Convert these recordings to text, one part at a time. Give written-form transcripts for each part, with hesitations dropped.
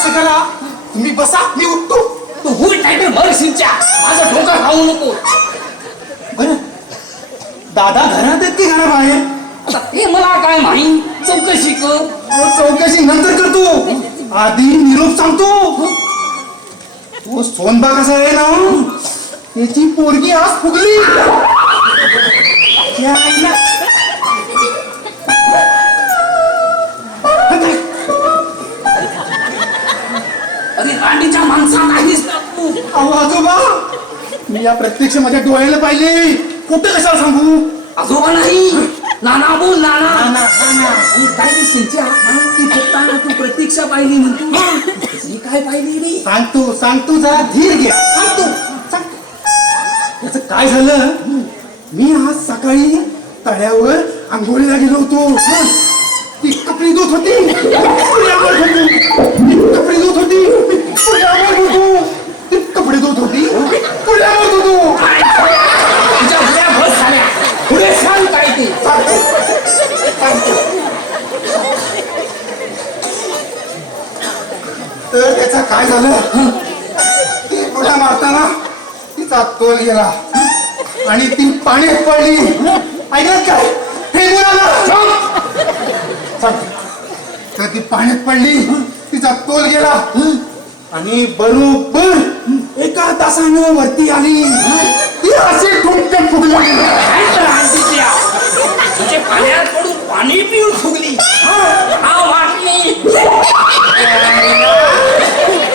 असं करा, तुम्ही बसा, मी उठतो. तू होईल नाही मर सिंच्या माझा डोका खाऊ नको. बरं, दादा घरात आहेत की घराबाहेर? आता ते मला काय माहित, चौकशी कर. चौकशी नंतर करतो, आधी निरोप सांगतो. तो सोनबा कसा आहे ना, त्याची पोरगी आज फुगली. त्या आईला- अरे रांडीच्या माणसात आहेस ना तू. अहो आजोबा, मी या प्रत्यक्ष माझ्या डोळ्याला पाहिले, कुठं कशाला सांगू? आजोबा नाही, नाना बोल नाना. नाना, नाना. आणि काय ती सिंच्या ती फुगताना तू प्रतीक्षा पाहिली म्हणतो, मी काय पाहिली रे? सांगतो जरा धीर घ्या. सांगतो. त्याचं काय झालं, मी आज सकाळी तळ्यावर आंघोळीला गेलो होतो. ती कपडी धुत होती, पुण्यावर होतो. ती कपडी धुत होती, पुण्यावर होतो. ती कपडे धुत होती, पुण्यावर होतो. तुझ्या उड्या बस झाल्या, पुढे सांग काय ते. तर त्याचा काय झालं, ती पुढ्या मारताना तिचा तोल गेला आणि ती पाण्यात पडली. ऐकलं काय, हे तर ती पाण्यात पडली, तिचा तोल गेला आणि बरोबर एका तासानं वरती आली. ती अशी ठुमकन फुगली. काय तर आणतीच्या? तुझे पाण्यात पडून पाणी पिऊन फुगली. हा वाटली.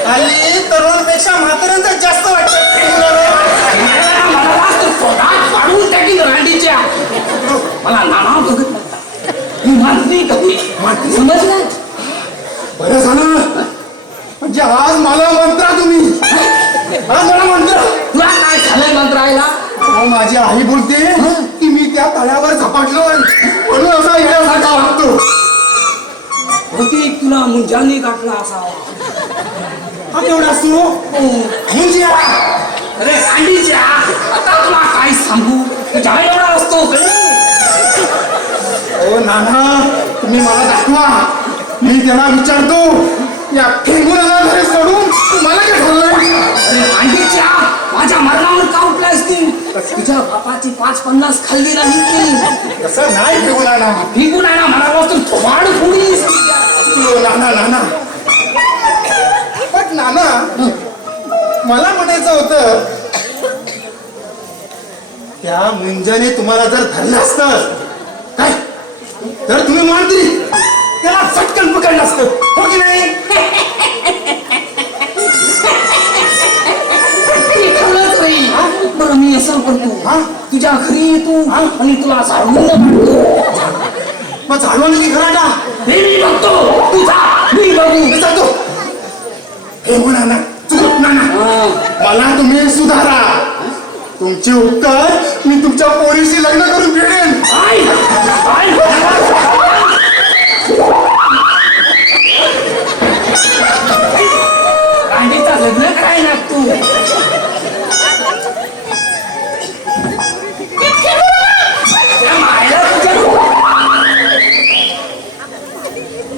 हल्ली तरुणांपेक्षा म्हाताऱ्यांचा जास्त मला तर पोटात पाडून टाकील रांडीच्या. मला नाना बघत नव्हता, मी मानली कधी समजलं. बरं झालं, म्हणजे आज मला मंत्रा तुम्ही. आज मला मंत्र. तुला काय झालंय मंत्रायला? अहो, माझी आई बोलते की मी त्या तळ्यावर झपाटलोय म्हणून असा येण्यासारखा वागतो. बहुतेक तुला मुंजाने गाठला असावा. हा तेवढा असतो म्हणजे अरे रांडीच्या, आता तुला काय सांगू, तुझ्या एवढा असतो ओ नाना, तुम्ही मला दाखवा, मी त्याला विचारतो. या ठेंगुराला घरी सोडून मला काय ठरलंय? अरे रांडीच्या, माझ्या मरणावर का उठलायस तू? तुझ्या बापाची 5-50 खाल्ली नाही की. कसं नाही ठेवून ना, फिकून आहे ना, मला वाटतं थोबाड फोडीस. नाना नाना, पण नाना, मला म्हणायचं होतं, त्या मुंजाने तुम्हाला जर धरलं असतं काय, तर तुम्ही मंत्री त्याला फटकन पकडलं असतं, हो की नाही? बरं, मी असं करतो, तुझ्या घरी येतो आणि तुला झाडून काढतो. मग झाडून की घराटा मी बघतो, तुझा मी बघू जातो. हे हो नाना, चुकत नाना, मला तुम्ही सुधारा. तुमचे उत्तर मी तुमच्या पोरीशी लग्न करून फेडेन. रांडीचा लग्न काय ना तू?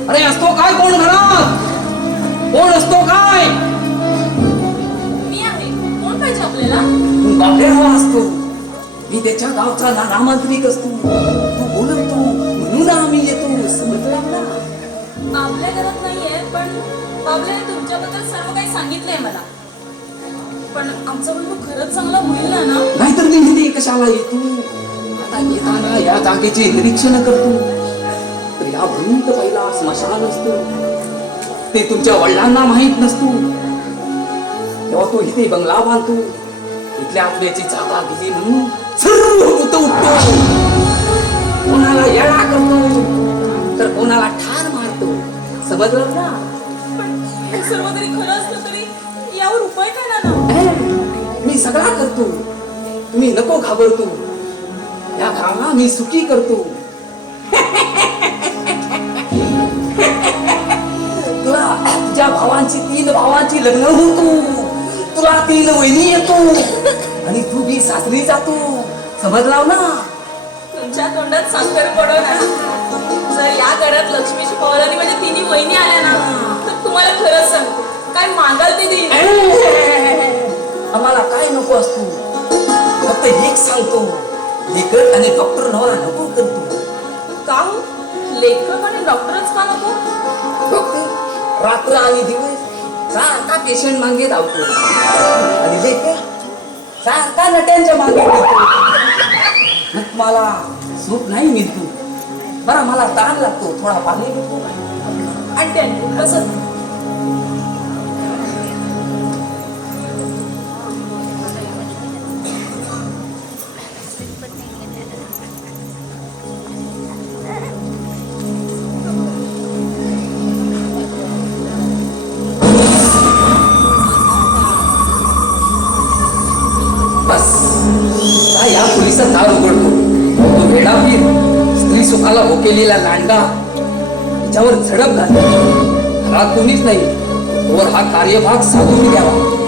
अरे असतो काय कोण घरात? कोण असतो काय? मी आहे. कोण पाहिजे आपल्याला? तू बाबड्या हवा असतो, मी त्याच्या गावचा नामांत्रिक असतो. तू बोलवतो म्हणून आम्ही येतो, समजलं ना? आपल्या घरात नाहीये, पण बाबल्याने तुमच्याबद्दल सर्व काही सांगितलंय मला. पण आमचा मुलगा खरंच चांगला होईल ना ना? नाहीतर नेहमी कशाला येतो? आता येताना या जागेचे निरीक्षण करतो. तर या भूमीत पहिला स्मशान असतो, ते तुमच्या वडिलांना माहित नसतो. तेव्हा तो इथे बंगला बांधतो. इथल्या आत्म्याची जागा गेली म्हणून सर्व उठतो. कोणाला येडा करतो, तर कोणाला ठार मारतो. समजलं ना? पण हे सर्व जरी खरं असलं तरी यावर उपाय काय ना? मी सगळा करतो, तुम्ही नको घाबरतो. या घराला मी सुखी करतो. तुला तुझ्या भावांची 3 भावांची लग्न होतो. तुला 3 वहिनी येतो आणि तू बी सासरी जातो. समजलाव ना? तुमच्या तोंडात साखर पडो ना. जर या घरात लक्ष्मीची पवार आणि माझ्या 3 वहिनी आल्या ना, तर तुम्हाला खरंच सांगतो काय मागाल ते देईन. आम्हाला काय नको असतो, फक्त एक सांगतो, लेखक आणि डॉक्टर नवरा नको करतो. का हो? लेखक आणि डॉक्टरच का नको? डॉक्टर रात्र आणि दिवस सारखा पेशंट मागे धावतो आणि लेखक सारखा नट्यांच्या मागे धावतो. मग मला सूट नाही मिळतो. बरं मला ताण लागतो, थोडा पाणी देतो. आणते आणते बसत. बस काय या पोलिसात दार उघडतो. तो वेडापीर स्त्री सुखाला भोकेलेला लांडगा तिच्यावर झडप घालतो. घरात कोणीच नाही, वर हा कार्यभाग साधून घ्यावा.